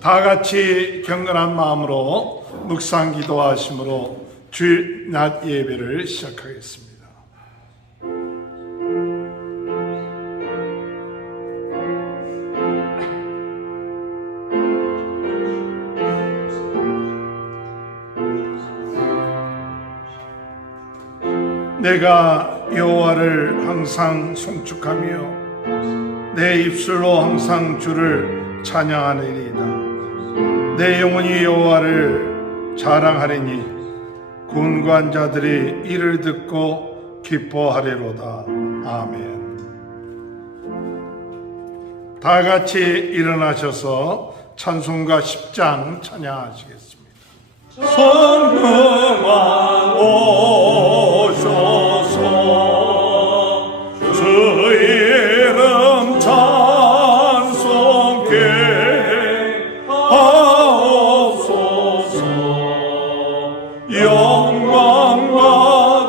다 같이 경건한 마음으로 묵상 기도하심으로 주일낮 예배를 시작하겠습니다. 내가 여호와를 항상 송축하며 내 입술로 항상 주를 찬양하리이다. 내 영혼이 여호와를 자랑하리니 군관 자들이 이를 듣고 기뻐하리로다. 아멘. 다 같이 일어나셔서 찬송가 10장 찬양하시겠습니다. 성령아 오소서 주 이름 찬송케 하옵소서. 영광과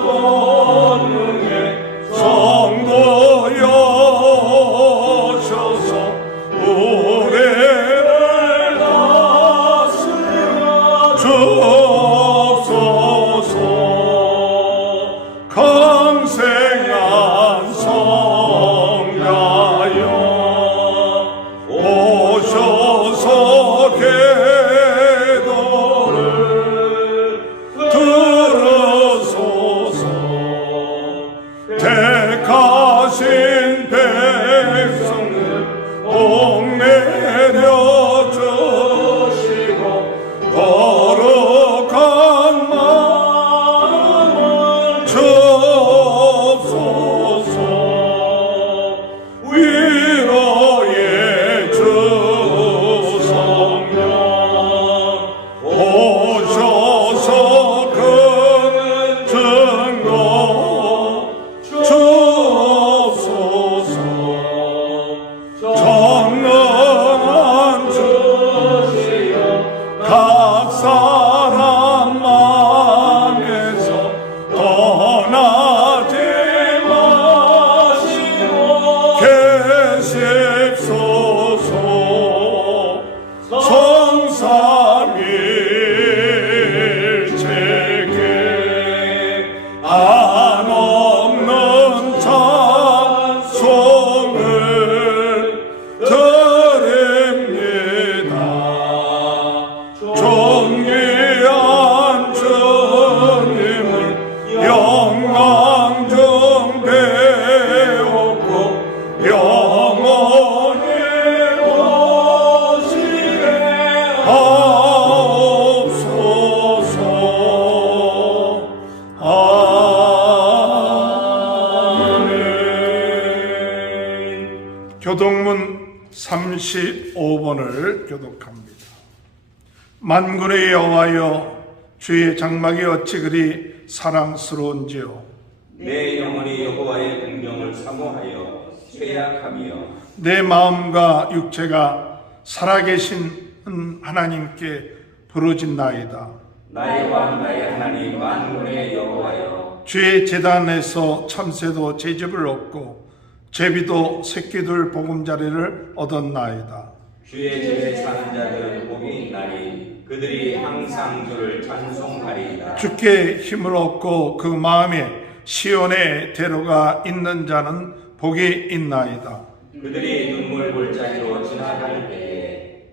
권능의 성도여셔서 우리를 다스려 주옵소서. 강생한 성자여 오셔서 기도를 들으소서. 택하신 백성을 옥내려 주시고 거룩한 마음을 주옵소서. 위로의 주 성령 오셔서 그 증거 주옵소서. 전능한 주시여 각 사람 마음에서 떠나지 마시고 계십소서. 성삼일체계 한없는 찬송을 드립니다. 존귀한 주님을 영광 중 배웠고 영원히 오시게 하옵소서. 아멘. 교동문 35번을 교독합니다. 만군의 여호와여, 주의 장막이 어찌 그리 사랑스러운지요. 내 영혼이 여호와의 공경을 사모하여 쇠약하며 내 마음과 육체가 살아계신 하나님께 부르짖나이다. 나의 왕 나의 하나님 만군의 여호와여, 주의 제단에서 참새도 제집을 얻고 제비도 새끼들 보금자리를 얻었나이다. 주의 집에 사는 자들은 복이 있나니 그들이 항상 주를 찬송하리이다. 주께 힘을 얻고 그 마음에 시온의 대로가 있는 자는 복이 있나이다. 그들이 눈물 골짜기로 지나갈 때에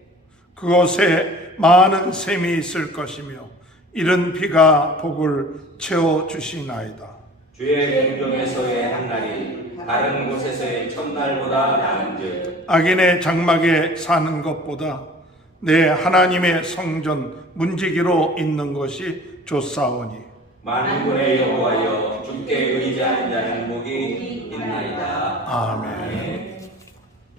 그곳에 많은 샘이 있을 것이며 이른 비가 복을 채워주시나이다. 주의 공경에서의 한 날이 다른 곳에서의 첫날보다 나은즉 악인의 장막에 사는 것보다 내 하나님의 성전 문지기로 있는 것이 좋사오니 만군의 여호와여, 주께 의지하는 자는 복이 있나이다. 아멘.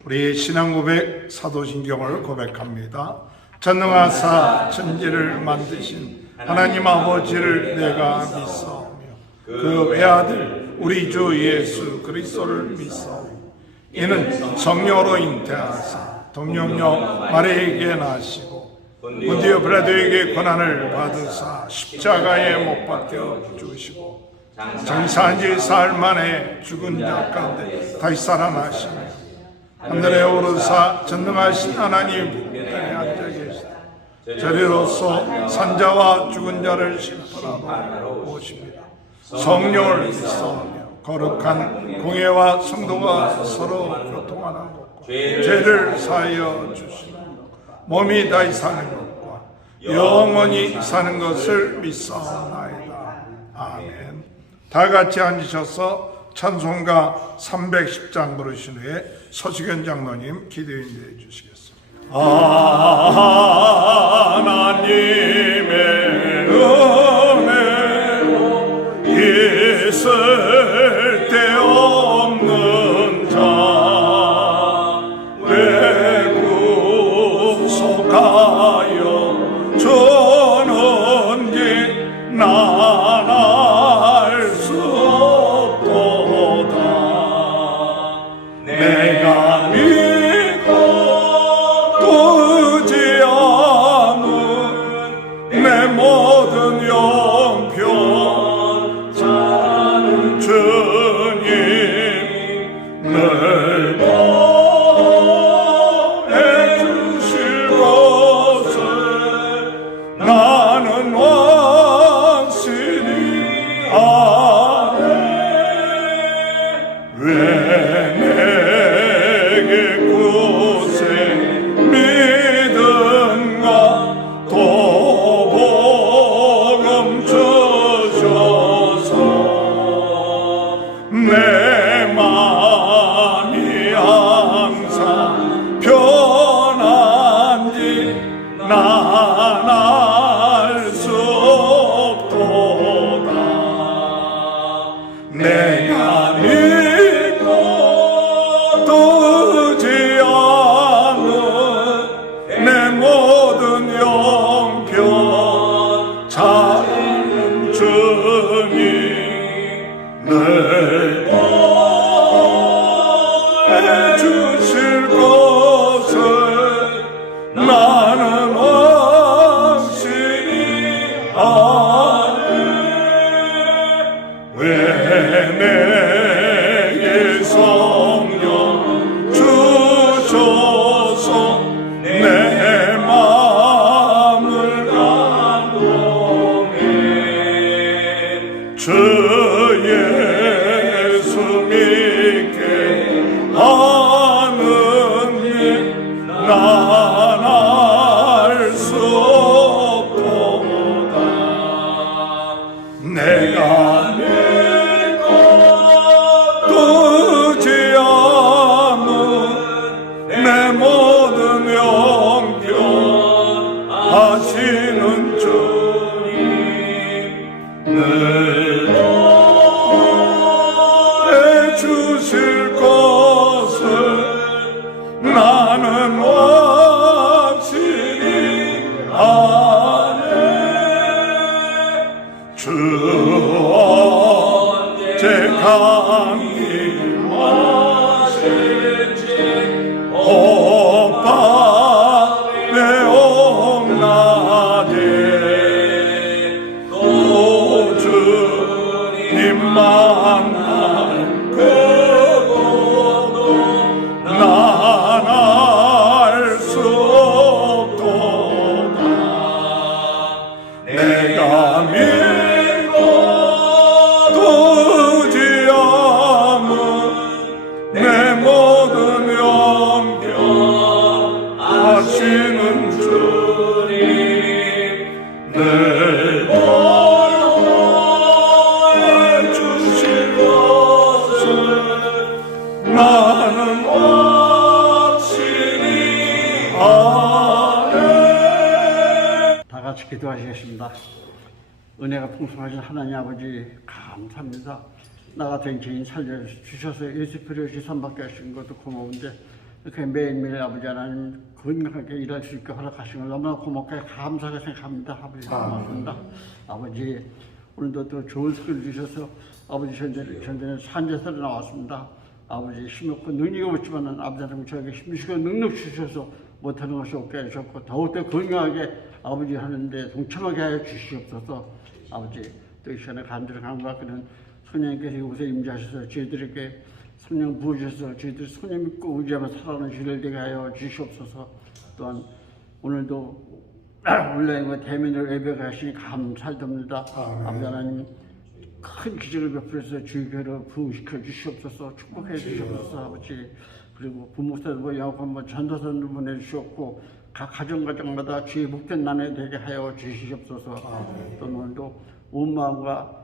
우리 신앙 고백 사도신경을 고백합니다. 전능하사 천지를 만드신 하나님 아버지를 내가 믿사오며 그 외아들 우리 주 예수 그리스도를 믿사오며 이는 성령으로 잉태하사 동령녀 마리아에게 나시고 본디오 빌라도에게 고난을 받으사 십자가에 못 박혀 죽으시고 장사한 지 사흘 만에 죽은 자 가운데 다시 살아나시며 하늘에 오르사 전능하신 하나님 우편에 앉아 계시고 저리로서 산자와 죽은 자를 심판하러 오십니다. 성령을 믿사오며 거룩한 공예와 성도가 서로 교통하는 것과 죄를 사하여 주시고 몸이 다시 사는 것과 영원히 사는 것을 믿사옵나이다. 아멘. 다 같이 앉으셔서 찬송가 310장 부르신 후에 서식현 장로님 기도 인도해 주시겠습니다. 하나님의 은혜로 있을 데 없는 자 왜 구속하여 주는지 난 알 수 없도다. 내가 믿고 두지 않은 내 모든 영평 자는 주님 늘 보해 주실 것을 나는 확실히 아네. 왜 내게 구세 믿음과 또 복음 주셔서 내 마음이 항상 편한지 난 알 수 없도다. 내가 믿고 두지 않은 내 모든 영평 자는 주님 늘 보해 주실 것을 나는 확실히 아네. 왜 내게 성령 주셔서 내 마음을 감동해. 주 예수 믿게 하는 일 난 알 수 없도다. 내가 믿고 두지 않은 내 모든 영평 하시는 주님 늘 보해 주실 것을 나는 확실히 아네. 주 언제 강림하실지 오빠의 옵나되 또 주님 만날 그곳도 난 알 수 없도다. 내가 믿고 두지 않은 내 모든 영평 하시는 주님 늘 보해 주실 것을 나는 확실히 아네. 다 같이 기도하시겠습니다. 은혜가 풍성하신 하나님 아버지 감사합니다. 나 같은 죄인 살려주셔서 예수 그리스도의 선받게 하신 것도 고마운데 이렇게 매일매일 아버지 하나님 건강하게 일할 수 있게 허락하신 걸 너무나 고맙게 감사하게 생각합니다. 아버지 고맙습니다. 아버지 오늘도 또 좋은 스킬 주셔서 아버지 전전에 산제사로 나왔습니다. 아버지 힘없고 능력이 없지만 아버지 하나님 저에게 힘주시고 능력 주셔서 못하는 것이 없게 하셨고 더욱더 건강하게 아버지 하는데 동참하게 하여 주시옵소서. 아버지 또 이 시간에 간절히 간구하기는 성령님께서 이곳에 임재하셔서 저희들에게 성령 부어주셔서 저희들이 성령 믿고 의지하며 살아가는 주를 되게 하여 주시옵소서. 또한 오늘도 원래 뭐 대면으로 예배가 하시니 감사드립니다. 아버지 하나님 큰 기적을 베풀어서 주의 교회를 부흥시켜 주시옵소서. 축복해 주시옵소서. 아버지 그리고 부목사도 영업한 전도사도 보내주셨고 각 가정마다 주의 복된 나라에 되게 하여 주시옵소서. 또 오늘도 온 마음과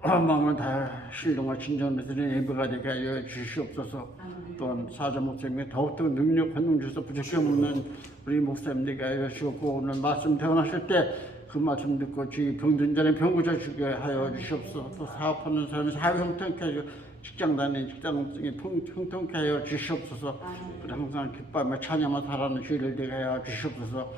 마음을 다 신령과 진정을 드리는 예배가 되게 하여 주시옵소서. 또한 사자 목사님이 더욱더 능력 권능 주셔서 부족함 없는 우리 목사님 되게 하여 주시옵고 오늘 말씀 대원하실 때 그 말씀 듣고 주의 병든 자는 병 고쳐주게 하여 주시옵소서. 또 사업하는 사람이 사회 형통케 하여 직장 다니는 직장이 형통케 하여 주시옵소서. 그리고 항상 기뻐하며 찬양하며 살아가는 주의를 되게 하여 주시옵소서.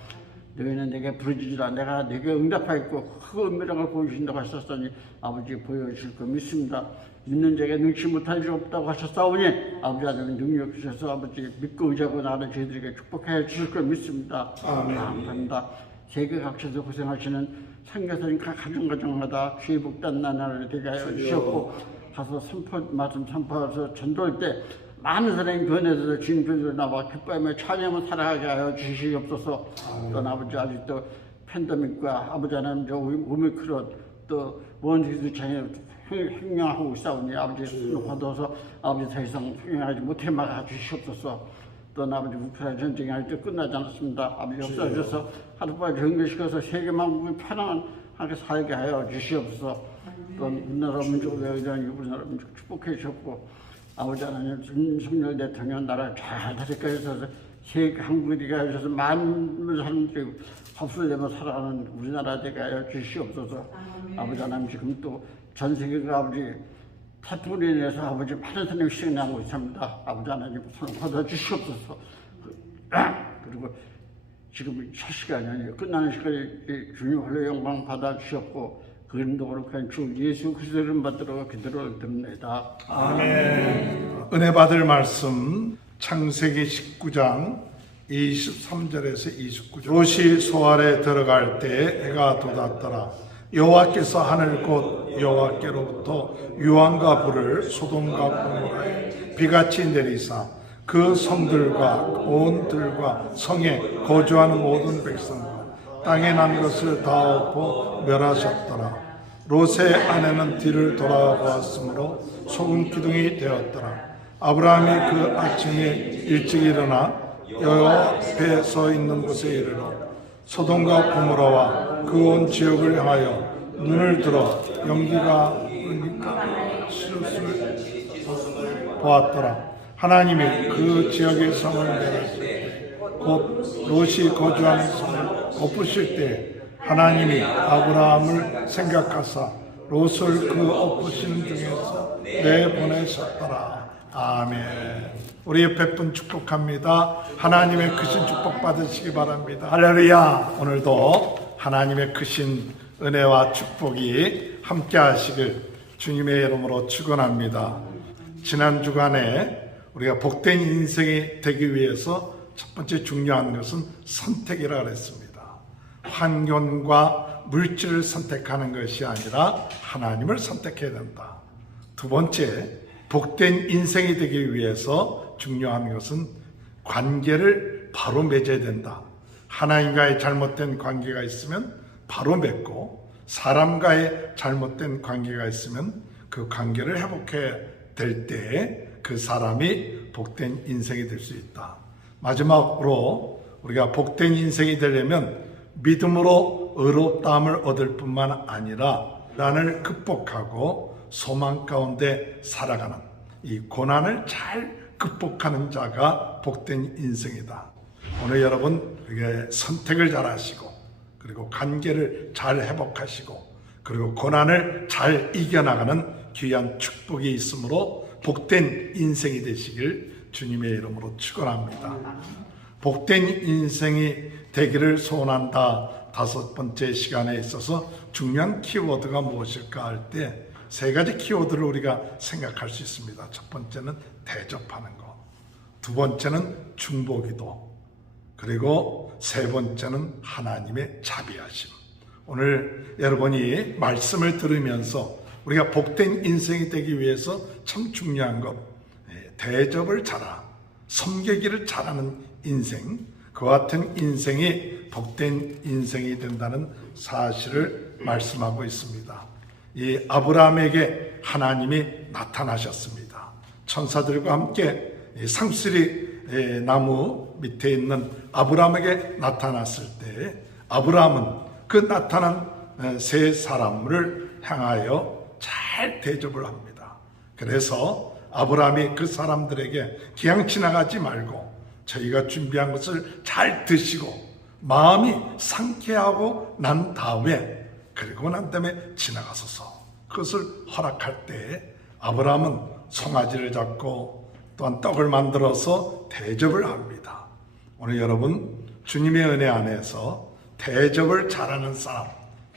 너희는 내게 부르짖으라 내가 내게 응답하였고 그 은밀한 보여주신다고 하셨으니 아버지 보여주실 거 믿습니다. 믿는 자에게 능치 못할 일 없다고 하셨사오니 아버지 하나님 능력 주셔서 아버지 믿고 의지하고 나를 저희들에게 축복해 주실 걸 믿습니다. 감사합니다. 세계 각처에서 고생하시는 선교사님 각 가정마다 주의 복된 나라를 되게 하여 주셨고 가서 말씀 선포해서 전도할 때 많은 사람이 변해서 주님께서 나와 기뻐하며 찬양하며 살아가게 하여 주시옵소서. 또 아버지 아직도 팬데믹과 아버지 하나님 저 오미크론 또 원기수 장애 횡령하고 있사오니 아버지 손을 거둬서 아버지 더 이상 횡령하지 못해 막아 주시옵소서. 또 아버지 우크라이나 전쟁이 아직도 끝나지 않았습니다. 아버지 역사하셔서 하루빨리 정리시켜서 세계만국이 편안하게 살게 하여 주시옵소서. 또 우리나라 민족을 우리나라 민족 축복해 주셨고 아버지 하나님 윤석열 대통령 나라 잘 다스리게 해서 세계 한국이게 하셔서 많은 사람들이 겁을 내며 살아가는 우리나라 되게 하여 주시옵소서. 아버지 하나님 지금 또 전 세계가 아버지 태풍으로 인해서 아버지 많은 사람이 희생하고 있습니다. 아버지 하나님 손을 거둬 주시옵소서. 그리고 지금 첫 시간이 끝나는 시간에 주님 홀로 영광 받아 주셨고 그림도 거룩한 주 예수 그리스도를 이름 받들어 기도를 드립니다. 아멘. 은혜 받을 말씀 창세기 19장 23절에서 29절. 롯이 소알에 들어갈 때 해가 돋았더라. 여호와께서 하늘 곧 여호와께로부터 유황과 불을 소돔과 고모라에 비같이 내리사 그 성들과 온 들과 성에 거주하는 모든 백성과 땅에 난 것을 다 엎어 멸하셨더라. 롯의 아내는 뒤를 돌아보았으므로 소금 기둥이 되었더라. 아브라함이 그 아침에 일찍 일어나 여호와 앞에 서 있는 곳에 이르러 소돔과 고모라와 그 온 지역을 향하여 눈을 들어 연기가 시옷을 보았더라. 하나님이 그 지역의 성을 멸하실 때, 곧 롯이 거주하는 성을 엎으실 때 하나님이 아브라함을 생각하사 롯을 그 엎으시는 중에서 내보내셨더라. 아멘. 우리 옆에 분 축복합니다. 하나님의 크신 축복 받으시기 바랍니다. 할렐루야. 오늘도 하나님의 크신 은혜와 축복이 함께 하시길 주님의 이름으로 축원합니다. 지난 주간에 우리가 복된 인생이 되기 위해서 첫 번째 중요한 것은 선택이라 그랬습니다. 환경과 물질을 선택하는 것이 아니라 하나님을 선택해야 된다. 두 번째, 복된 인생이 되기 위해서 중요한 것은 관계를 바로 맺어야 된다. 하나님과의 잘못된 관계가 있으면 바로 맺고 사람과의 잘못된 관계가 있으면 그 관계를 회복해야 될 때에 그 사람이 복된 인생이 될 수 있다. 마지막으로 우리가 복된 인생이 되려면 믿음으로 의롭다함을 얻을 뿐만 아니라 난을 극복하고 소망 가운데 살아가는 이 고난을 잘 극복하는 자가 복된 인생이다. 오늘 여러분 선택을 잘 하시고 그리고 관계를 잘 회복하시고 그리고 고난을 잘 이겨나가는 귀한 축복이 있으므로 복된 인생이 되시길 주님의 이름으로 축원합니다. 복된 인생이 되기를 소원한다. 다섯 번째 시간에 있어서 중요한 키워드가 무엇일까 할 때 세 가지 키워드를 우리가 생각할 수 있습니다. 첫 번째는 대접하는 것, 두 번째는 중보기도, 그리고 세 번째는 하나님의 자비하심. 오늘 여러분이 말씀을 들으면서 우리가 복된 인생이 되기 위해서 참 중요한 것, 대접을 잘하, 섬기기를 잘하는 인생, 그와 같은 인생이 복된 인생이 된다는 사실을 말씀하고 있습니다. 이 아브라함에게 하나님이 나타나셨습니다. 천사들과 함께 상수리 나무 밑에 있는 아브라함에게 나타났을 때 아브라함은 그 나타난 세 사람을 향하여 잘 대접을 합니다. 그래서 아브라함이 그 사람들에게 그냥 지나가지 말고 저희가 준비한 것을 잘 드시고 마음이 상쾌하고 난 다음에 그리고 난 다음에 지나가소서. 그것을 허락할 때 아브라함은 송아지를 잡고 또한 떡을 만들어서 대접을 합니다. 오늘 여러분 주님의 은혜 안에서 대접을 잘하는 사람,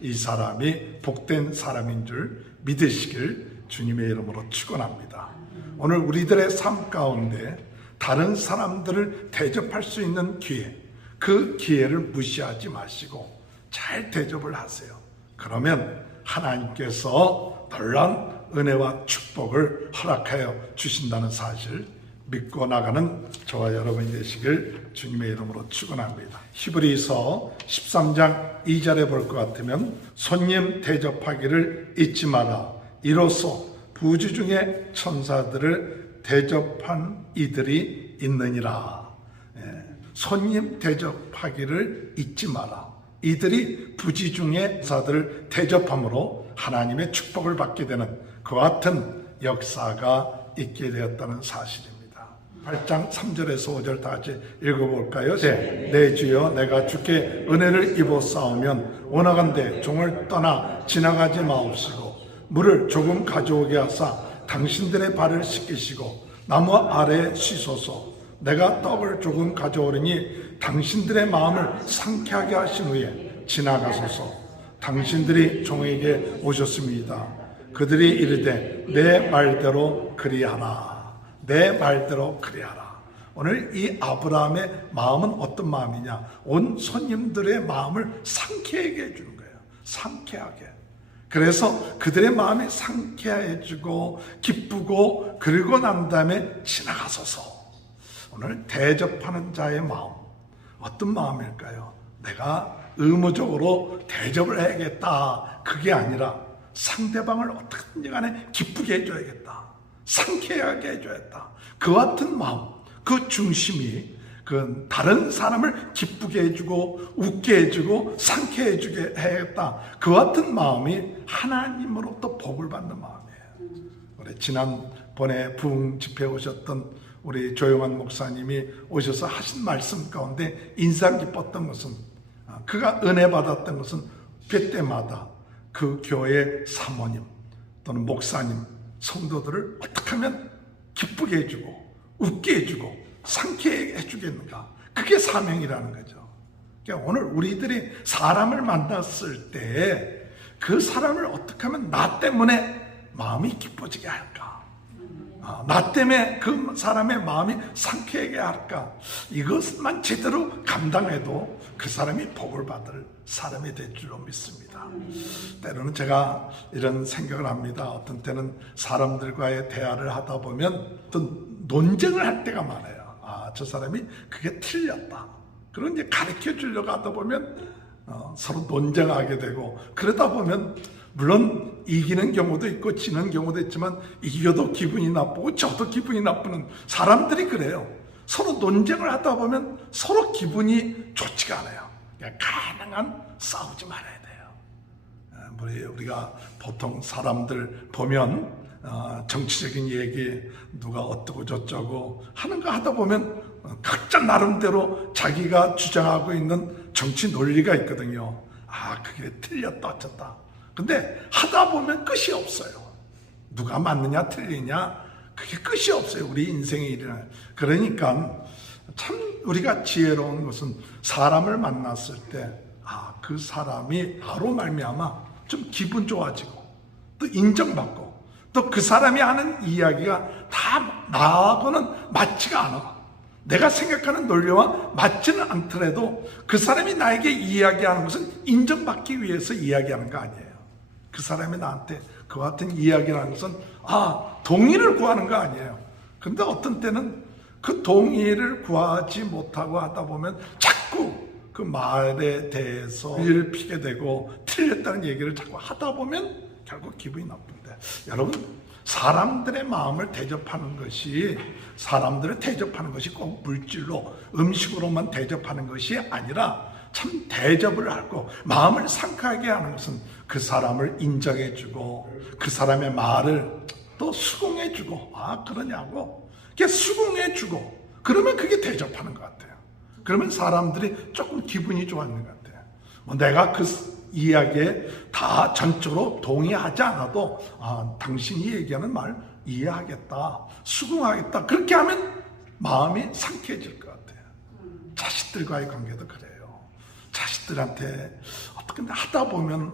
이 사람이 복된 사람인 줄 믿으시길 주님의 이름으로 축원합니다. 오늘 우리들의 삶 가운데 다른 사람들을 대접할 수 있는 기회, 그 기회를 무시하지 마시고 잘 대접을 하세요. 그러면 하나님께서 놀라운 은혜와 축복을 허락하여 주신다는 사실 믿고 나가는 저와 여러분이 되시길 주님의 이름으로 축원합니다. 히브리서 13장 2절에 볼 것 같으면 손님 대접하기를 잊지 마라. 이로써 부주 중에 천사들을 대접한 이들이 있느니라. 손님 대접하기를 잊지 마라. 이들이 부지 중에 천사들을 대접함으로 하나님의 축복을 받게 되는 그와 같은 역사가 있게 되었다는 사실입니다. 8장 3절에서 5절 다 같이 읽어볼까요? 네. 내 주여 내가 주께 은혜를 입어 싸우면 원하건대 종을 떠나 지나가지 마옵시고 물을 조금 가져오게 하사 당신들의 발을 씻기시고 나무 아래에 쉬소서. 내가 떡을 조금 가져오리니 당신들의 마음을 상쾌하게 하신 후에 지나가소서. 당신들이 종에게 오셨습니다. 그들이 이르되 내 말대로 그리하라. 내 말대로 그리하라. 오늘 이 아브라함의 마음은 어떤 마음이냐? 온 손님들의 마음을 상쾌하게 해주는 거예요. 상쾌하게. 그래서 그들의 마음이 상쾌해지고 기쁘고 그리고 난 다음에 지나가소서. 오늘 대접하는 자의 마음 어떤 마음일까요? 내가 의무적으로 대접을 해야겠다. 그게 아니라 상대방을 어떻게든지 간에 기쁘게 해줘야겠다. 상쾌하게 해줘야겠다. 그 같은 마음, 그 중심이 그 다른 사람을 기쁘게 해주고 웃게 해주고 상쾌해 해주게 해야겠다. 그 같은 마음이 하나님으로부터 복을 받는 마음이에요. 우리 지난번에 부흥 집회에 오셨던 우리 조용한 목사님이 오셔서 하신 말씀 가운데 인상 깊었던 것은 그가 은혜 받았던 것은 그 때마다 그 교회 사모님 또는 목사님 성도들을 어떻게 하면 기쁘게 해주고 웃게 해주고 상쾌하게 해주겠는가. 그게 사명이라는 거죠. 그러니까 오늘 우리들이 사람을 만났을 때 그 사람을 어떻게 하면 나 때문에 마음이 기뻐지게 할까. 나 때문에 그 사람의 마음이 상쾌하게 할까. 이것만 제대로 감당해도 그 사람이 복을 받을 사람이 될 줄로 믿습니다. 때로는 제가 이런 생각을 합니다. 어떤 때는 사람들과의 대화를 하다 보면 어떤 논쟁을 할 때가 많아요. 저 사람이 그게 틀렸다. 그런 이제 가르쳐 주려고 하다 보면 서로 논쟁하게 되고 그러다 보면 물론 이기는 경우도 있고 지는 경우도 있지만 이겨도 기분이 나쁘고 저도 기분이 나쁘는 사람들이 그래요. 서로 논쟁을 하다 보면 서로 기분이 좋지가 않아요. 그러니까 가능한 싸우지 말아야 돼요. 우리가 보통 사람들 보면 정치적인 얘기 누가 어떠고 저쩌고 하는 거 하다 보면 각자 나름대로 자기가 주장하고 있는 정치 논리가 있거든요. 그게 틀렸다 어쩌다. 근데 하다 보면 끝이 없어요. 누가 맞느냐 틀리냐 그게 끝이 없어요. 우리 인생의 일이나. 그러니까 참 우리가 지혜로운 것은 사람을 만났을 때 그 사람이 바로 말미암아 좀 기분 좋아지고 또 인정받고 또 그 사람이 하는 이야기가 다 나하고는 맞지가 않아. 내가 생각하는 논리와 맞지는 않더라도 그 사람이 나에게 이야기하는 것은 인정받기 위해서 이야기하는 거 아니에요. 그 사람이 나한테 그와 같은 이야기를 하는 것은 동의를 구하는 거 아니에요. 근데 어떤 때는 그 동의를 구하지 못하고 하다 보면 자꾸 그 말에 대해서 일을 피게 되고 틀렸다는 얘기를 자꾸 하다 보면 결국 기분이 나쁜데, 여러분, 사람들의 마음을 대접하는 것이, 사람들을 대접하는 것이 꼭 물질로 음식으로만 대접하는 것이 아니라 참 대접을 하고 마음을 상쾌하게 하는 것은 그 사람을 인정해주고 그 사람의 말을 또 수긍해주고, 아 그러냐고 이렇게 수긍해주고, 그러면 그게 대접하는 것 같아요. 그러면 사람들이 조금 기분이 좋아하는 것 같아요. 뭐 내가 그 이야기에 다 전적으로 동의하지 않아도 당신이 얘기하는 말 이해하겠다, 수긍하겠다, 그렇게 하면 마음이 상쾌해질 것 같아요. 자식들과의 관계도 그래요. 자식들한테 어떻게 하다 보면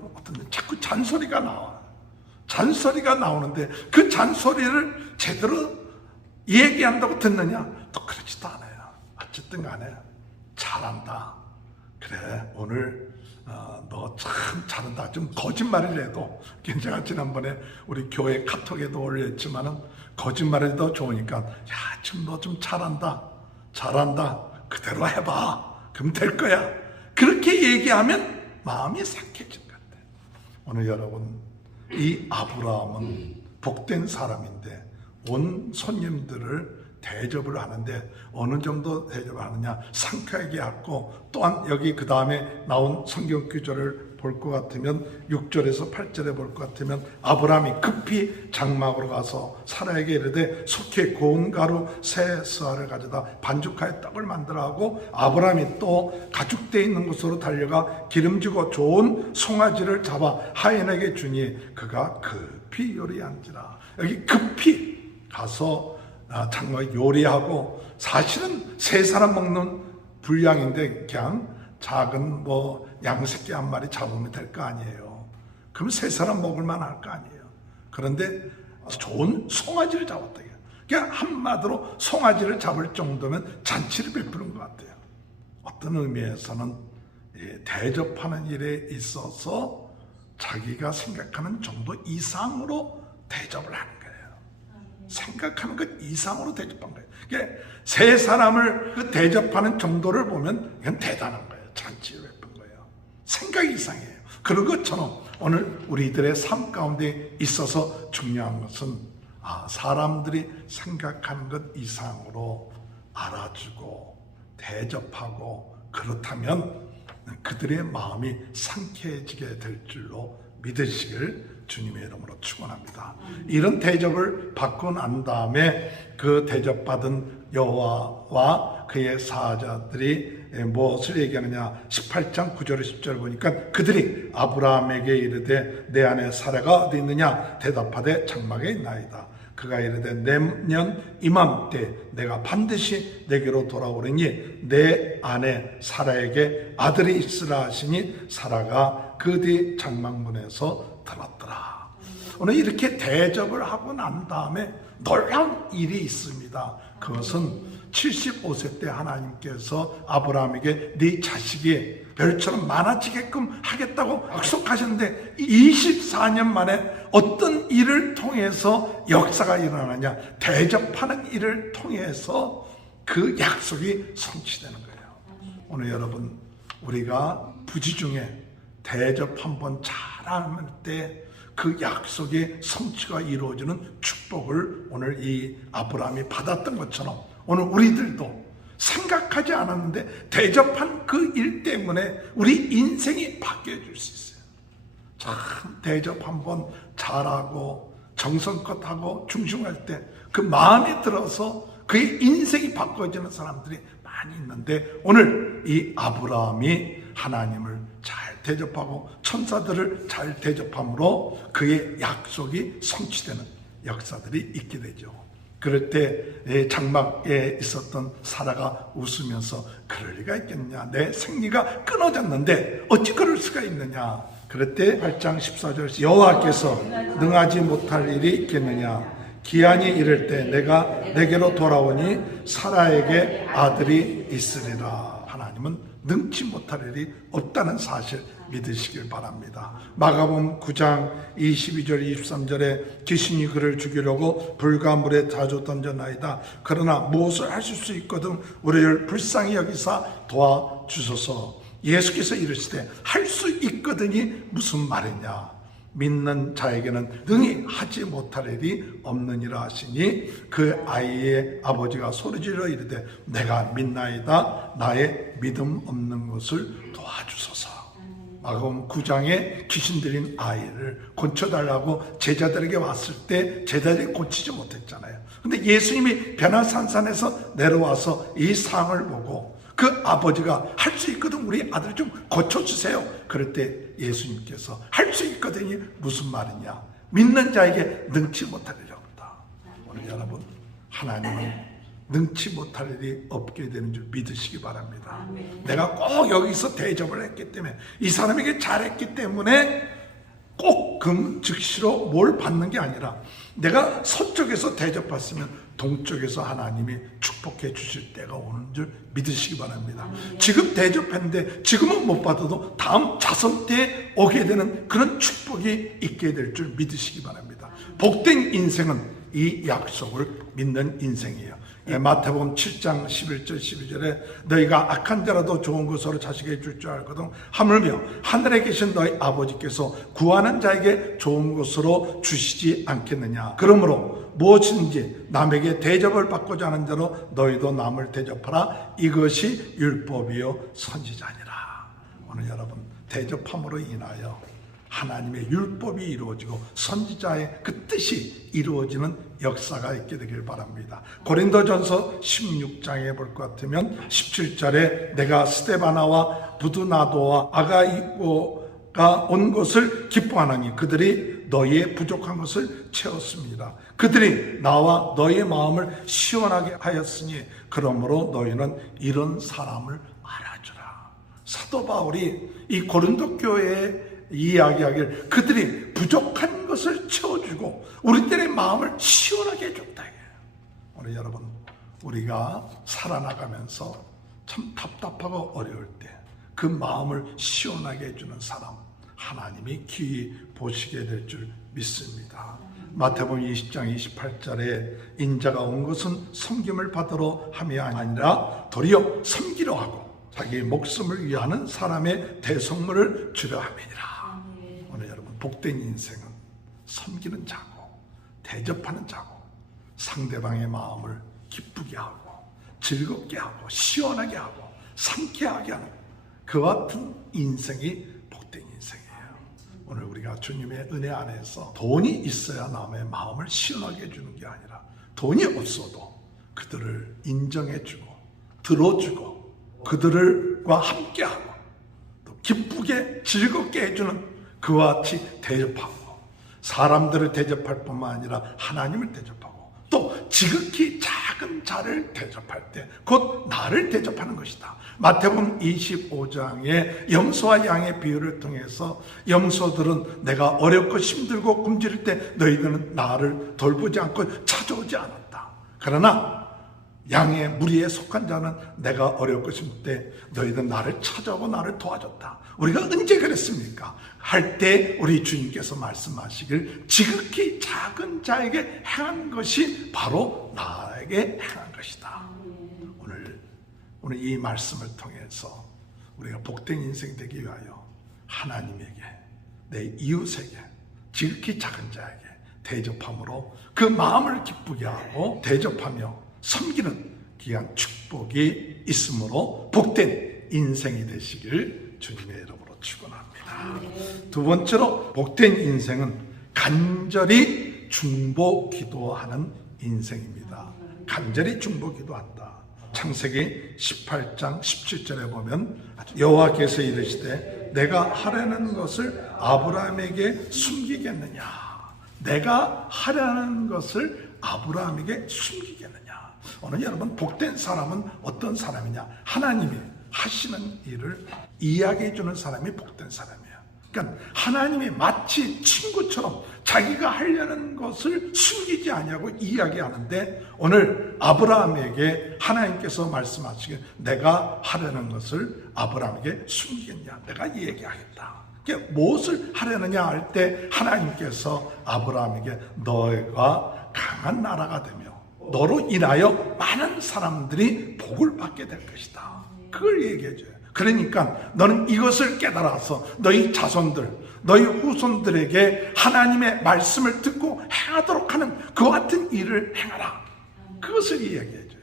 자꾸 잔소리가 나와. 잔소리가 나오는데 그 잔소리를 제대로 얘기한다고 듣느냐? 또 그렇지도 않아요. 어쨌든 간에 잘한다. 그래, 오늘 너 참 잘한다. 좀 거짓말을 해도, 제가 지난번에 우리 교회 카톡에도 올렸지만은 거짓말을 해도 좋으니까, 야, 지금 너 좀 잘한다. 잘한다. 그대로 해봐. 그럼 될 거야. 그렇게 얘기하면 마음이 상쾌해질 것 같아요. 오늘 여러분, 이 아브라함은 복된 사람인데 온 손님들을 대접을 하는데 어느 정도 대접을 하느냐? 상쾌하게 하고, 또한 여기 그 다음에 나온 성경 구절을 볼 것 같으면 6절에서 8절에 볼 것 같으면 아브라함이 급히 장막으로 가서 사라에게 이르되 속히 고운 가루 세 스아를 가져다 반죽하여 떡을 만들어 하고, 아브라함이 또 가죽되어 있는 곳으로 달려가 기름지고 좋은 송아지를 잡아 하인에게 주니 그가 급히 요리한지라. 여기 급히 가서 장막에 요리하고, 사실은 세 사람 먹는 분량인데 그냥 작은 양새끼 한 마리 잡으면 될 거 아니에요. 그럼 세 사람 먹을만 할 거 아니에요. 그런데 좋은 송아지를 잡았다. 그냥 한마디로 송아지를 잡을 정도면 잔치를 베푸는 것 같아요. 어떤 의미에서는 대접하는 일에 있어서 자기가 생각하는 정도 이상으로 대접을 하는 거예요. 생각하는 것 이상으로 대접한 거예요. 그러니까 세 사람을 그 대접하는 정도를 보면 이건 대단한 거예요. 잔치를 베푼 거예요. 생각 이상이에요. 그런 것처럼 오늘 우리들의 삶 가운데 있어서 중요한 것은 사람들이 생각하는 것 이상으로 알아주고 대접하고, 그렇다면 그들의 마음이 상쾌해지게 될 줄로 믿으시길 주님의 이름으로 축원합니다. 이런 대접을 받고 난 다음에 그 대접받은 여호와와 그의 사자들이 무엇을 얘기하느냐? 18장 9절 10절 보니까 그들이 아브라함에게 이르되 내 아내 사라가 어디 있느냐? 대답하되 장막에 있나이다. 그가 이르되 내년 이맘때 내가 반드시 내게로 돌아오리니 내 아내 사라에게 아들이 있으라 하시니 사라가 그 뒤 장막문에서 들었더라. 오늘 이렇게 대접을 하고 난 다음에 놀라운 일이 있습니다. 그것은 75세 때 하나님께서 아브라함에게 네 자식이 별처럼 많아지게끔 하겠다고 약속하셨는데 24년 만에 어떤 일을 통해서 역사가 일어나냐? 대접하는 일을 통해서 그 약속이 성취되는 거예요. 오늘 여러분, 우리가 부지 중에 대접 한번 잘하는 때 그 약속의 성취가 이루어지는 축복을 오늘 이 아브라함이 받았던 것처럼 오늘 우리들도 생각하지 않았는데 대접한 그 일 때문에 우리 인생이 바뀌어질 수 있어요. 참 대접 한번 잘하고 정성껏 하고 중심할 때 그 마음이 들어서 그의 인생이 바꿔지는 사람들이 많이 있는데, 오늘 이 아브라함이 하나님을 잘 대접하고 천사들을 잘 대접함으로 그의 약속이 성취되는 역사들이 있게 되죠. 그럴 때 장막에 있었던 사라가 웃으면서 그럴 리가 있겠느냐? 내 생리가 끊어졌는데 어찌 그럴 수가 있느냐? 그럴 때 8장 14절 여호와께서 능하지 못할 일이 있겠느냐? 기한이 이를 때 내가 내게로 돌아오니 사라에게 아들이 있으리라. 하나님은 능치 못할 일이 없다는 사실 믿으시길 바랍니다. 마가복음 9장 22절 23절에 귀신이 그를 죽이려고 불과 물에 자주 던져나이다. 그러나 무엇을 하실 수 있거든 우리를 불쌍히 여기사 도와주소서. 예수께서 이르시되 할 수 있거든이 무슨 말이냐. 믿는 자에게는 능히 하지 못할 일이 없느니라 하시니 그 아이의 아버지가 소리질러 이르되 내가 믿나이다. 나의 믿음 없는 것을 도와주소서. 마가복음 9장에 귀신 들린 아이를 고쳐달라고 제자들에게 왔을 때 제자들이 고치지 못했잖아요. 근데 예수님이 변화산산에서 내려와서 이 상을 보고 그 아버지가 할 수 있거든 우리 아들 좀 고쳐주세요. 그럴 때 예수님께서 할 수 있거든이 무슨 말이냐. 믿는 자에게 능치 못할 일이 없다. 오늘 여러분 하나님은 능치 못할 일이 없게 되는 줄 믿으시기 바랍니다. 내가 꼭 여기서 대접을 했기 때문에 이 사람에게 잘했기 때문에 꼭 그 즉시로 뭘 받는 게 아니라 내가 서쪽에서 대접받으면 동쪽에서 하나님이 축복해 주실 때가 오는 줄 믿으시기 바랍니다. 지금 대접했는데 지금은 못 받아도 다음 자손 때에 오게 되는 그런 축복이 있게 될 줄 믿으시기 바랍니다. 복된 인생은 이 약속을 믿는 인생이에요. 마태복음 7장 11절 12절에 너희가 악한 자라도 좋은 것으로 자식에게 줄 줄 알거든 하물며 하늘에 계신 너희 아버지께서 구하는 자에게 좋은 것으로 주시지 않겠느냐. 그러므로 무엇인지 남에게 대접을 받고자 하는 자로 너희도 남을 대접하라. 이것이 율법이요 선지자니라. 오늘 여러분 대접함으로 인하여 하나님의 율법이 이루어지고 선지자의 그 뜻이 이루어지는 역사가 있게 되길 바랍니다. 고린도전서 16장에 볼 것 같으면 17절에 내가 스데바나와 부두나도와 아가이고가 온 것을 기뻐하나니 그들이 너희의 부족한 것을 채웠습니다. 그들이 나와 너희의 마음을 시원하게 하였으니 그러므로 너희는 이런 사람을 알아주라. 사도 바울이 이 고린도 교회에 이야기하길 그들이 부족한 것을 채워주고 우리들의 마음을 시원하게 해줬다. 오늘 여러분 우리가 살아나가면서 참 답답하고 어려울 때 그 마음을 시원하게 해주는 사람 하나님이 귀히 보시게 될 줄 믿습니다. 마태복음 20장 28절에 인자가 온 것은 섬김을 받으러 함이 아니라 도리어 섬기려 하고 자기의 목숨을 위하는 사람의 대속물을 주려 함이니라. 오늘 여러분 복된 인생은 섬기는 자고 대접하는 자고 상대방의 마음을 기쁘게 하고 즐겁게 하고 시원하게 하고 상쾌하게 하는 그와 같은 인생이 복된 인생이에요. 오늘 우리가 주님의 은혜 안에서 돈이 있어야 남의 마음을 시원하게 해주는 게 아니라 돈이 없어도 그들을 인정해주고 들어주고 그들과 함께하고 또 기쁘게 즐겁게 해주는 그와 같이 대접하고 사람들을 대접할 뿐만 아니라 하나님을 대접하고 또 지극히 작은 자를 대접할 때 곧 나를 대접하는 것이다. 마태복음 25장의 염소와 양의 비유를 통해서 염소들은 내가 어렵고 힘들고 굶주릴 때 너희들은 나를 돌보지 않고 찾아오지 않았다. 그러나 양의 무리에 속한 자는 내가 어렵고 힘들 때 너희들 나를 찾아오고 나를 도와줬다. 우리가 언제 그랬습니까? 할 때 우리 주님께서 말씀하시길 지극히 작은 자에게 행한 것이 바로 나에게 행한 것이다. 오늘 이 말씀을 통해서 우리가 복된 인생 되기 위하여 하나님에게 내 이웃에게 지극히 작은 자에게 대접함으로 그 마음을 기쁘게 하고 대접하며 섬기는 귀한 축복이 있으므로 복된 인생이 되시길 주님의 이름으로 축원합니다. 두 번째로 복된 인생은 간절히 중보 기도하는 인생입니다. 간절히 중보 기도한다. 창세기 18장 17절에 보면 여호와께서 이르시되 내가 하려는 것을 아브라함에게 숨기겠느냐. 내가 하려는 것을 아브라함에게 숨기겠느냐. 오늘 여러분 복된 사람은 어떤 사람이냐. 하나님이 하시는 일을 이야기해 주는 사람이 복된 사람이에요. 그러니까 하나님이 마치 친구처럼 자기가 하려는 것을 숨기지 아니하고 이야기하는데, 오늘 아브라함에게 하나님께서 말씀하시기를 내가 하려는 것을 아브라함에게 숨기겠냐, 내가 얘기하겠다. 무엇을 하려느냐 할 때 하나님께서 아브라함에게 너가 강한 나라가 되며 너로 인하여 많은 사람들이 복을 받게 될 것이다. 그걸 얘기해줘요. 그러니까 너는 이것을 깨달아서 너희 자손들, 너희 후손들에게 하나님의 말씀을 듣고 행하도록 하는 그와 같은 일을 행하라. 그것을 이야기해줘요.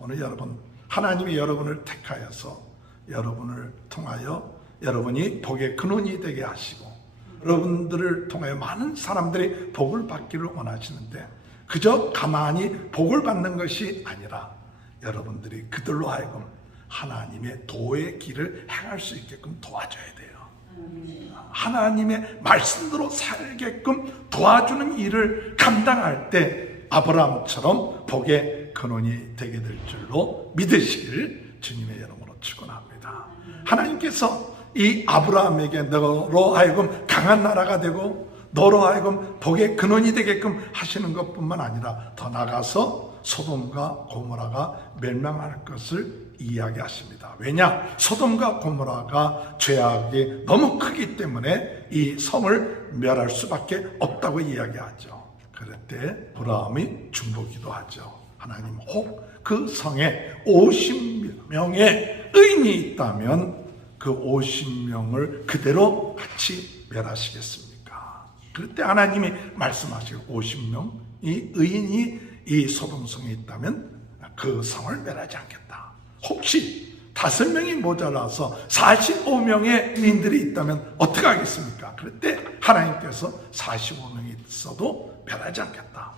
오늘 여러분, 하나님이 여러분을 택하여서 여러분을 통하여 여러분이 복의 근원이 되게 하시고 여러분들을 통하여 많은 사람들이 복을 받기를 원하시는데, 그저 가만히 복을 받는 것이 아니라 여러분들이 그들로 하여금 하나님의 도의 길을 행할 수 있게끔 도와줘야 돼요. 하나님의 말씀대로 살게끔 도와주는 일을 감당할 때 아브라함처럼 복의 근원이 되게 될 줄로 믿으실 주님의 이름으로 축원합니다. 하나님께서 이 아브라함에게 너로 하여금 강한 나라가 되고 너로 하여금 복의 근원이 되게끔 하시는 것뿐만 아니라 더 나아가서 소돔과 고모라가 멸망할 것을 이야기하십니다. 왜냐? 소돔과 고모라가 죄악이 너무 크기 때문에 이 성을 멸할 수밖에 없다고 이야기하죠. 그럴 때 아브라함이 중보기도 하죠. 하나님, 혹 그 성에 50명의 의인이 있다면 그 50명을 그대로 같이 멸하시겠습니까? 그럴 때 하나님이 말씀하시고 50명이 의인이 이 소돔성에 있다면 그 성을 멸하지 않겠다. 혹시 5명이 모자라서 45명의 의인들이 있다면 어떻게 하겠습니까? 그럴 때 하나님께서 45명이 있어도 멸하지 않겠다.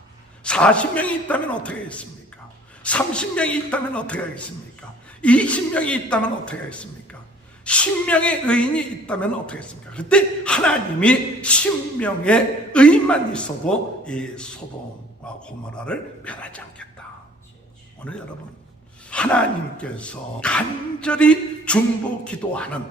40명이 있다면 어떻게 하겠습니까? 30명이 있다면 어떻게 하겠습니까? 20명이 있다면 어떻게 하겠습니까? 10명의 의인이 있다면 어떻게 하겠습니까? 그때 하나님이 10명의 의인만 있어도 이 소돔과 고모라를 멸하지 않겠다. 오늘 여러분, 하나님께서 간절히 중보 기도하는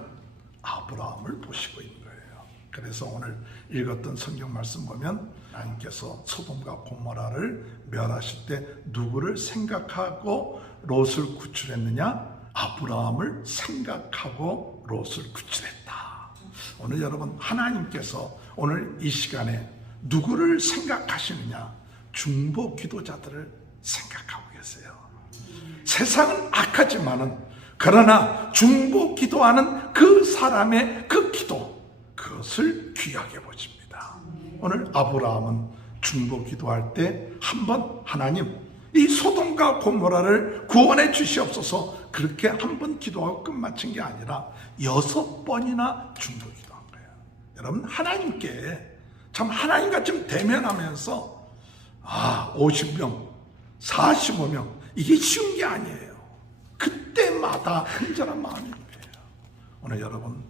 아브라함을 보시고 있는 거예요. 그래서 오늘 읽었던 성경 말씀 보면 하나님께서 소돔과 고모라를 멸하실 때 누구를 생각하고 롯을 구출했느냐? 아브라함을 생각하고 롯을 구출했다. 오늘 여러분, 하나님께서 오늘 이 시간에 누구를 생각하시느냐? 중보 기도자들을 생각하고 계세요. 세상은 악하지만은 그러나 중보 기도하는 그 사람의 그 기도, 그것을 귀하게 보십니다. 오늘 아브라함은 중보 기도할 때 한번 하나님, 이 소돔과 고모라를 구원해 주시옵소서, 그렇게 한 번 기도하고 끝마친 게 아니라 6번이나 중보 기도한 거예요. 여러분, 하나님께 참 하나님과 좀 대면하면서 50명, 45명 이게 쉬운 게 아니에요. 그때마다 간절한 마음인 거예요. 오늘 여러분,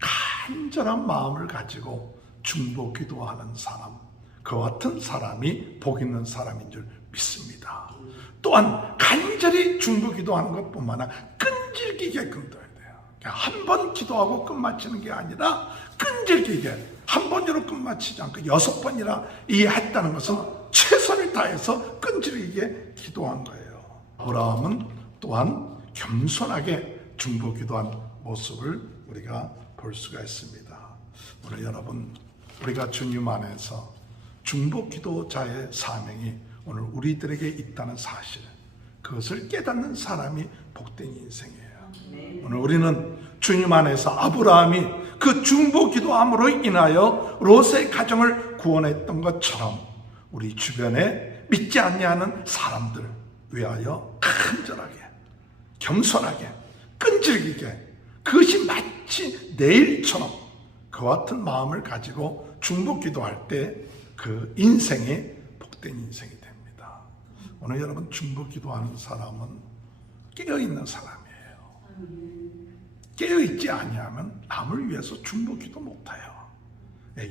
간절한 마음을 가지고 중보 기도하는 사람, 그 같은 사람이 복 있는 사람인 줄 믿습니다. 또한 간절히 중보 기도하는 것뿐만 아니라 끈질기게 기도해야 돼요. 한 번 기도하고 끝마치는 게 아니라 끈질기게 한 번으로 끝마치지 않고 6번이나 했다는 것은 최선을 다해서 끈질기게 기도한 거예요. 아브라함은 또한 겸손하게 중보 기도한 모습을 우리가 볼 수가 있습니다. 오늘 여러분, 우리가 주님 안에서 중보 기도자의 사명이 오늘 우리들에게 있다는 사실, 그것을 깨닫는 사람이 복된 인생이에요. 오늘 우리는 주님 안에서 아브라함이 그 중보 기도함으로 인하여 롯의 가정을 구원했던 것처럼 우리 주변에 믿지 아니하는 사람들 위하여 간절하게, 겸손하게, 끈질기게, 그것이 마치 내일처럼 그와 같은 마음을 가지고 중보 기도할 때 그 인생이 복된 인생이 됩니다. 오늘 여러분, 중보 기도하는 사람은 깨어있는 사람이에요. 깨어있지 아니하면 남을 위해서 중보 기도 못해요.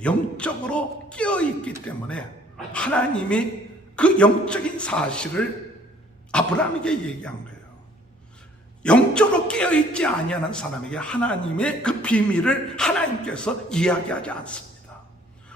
영적으로 깨어있기 때문에 하나님이 그 영적인 사실을 아브라함에게 얘기한 거예요. 영적으로 깨어있지 아니하는 사람에게 하나님의 그 비밀을 하나님께서 이야기하지 않습니다.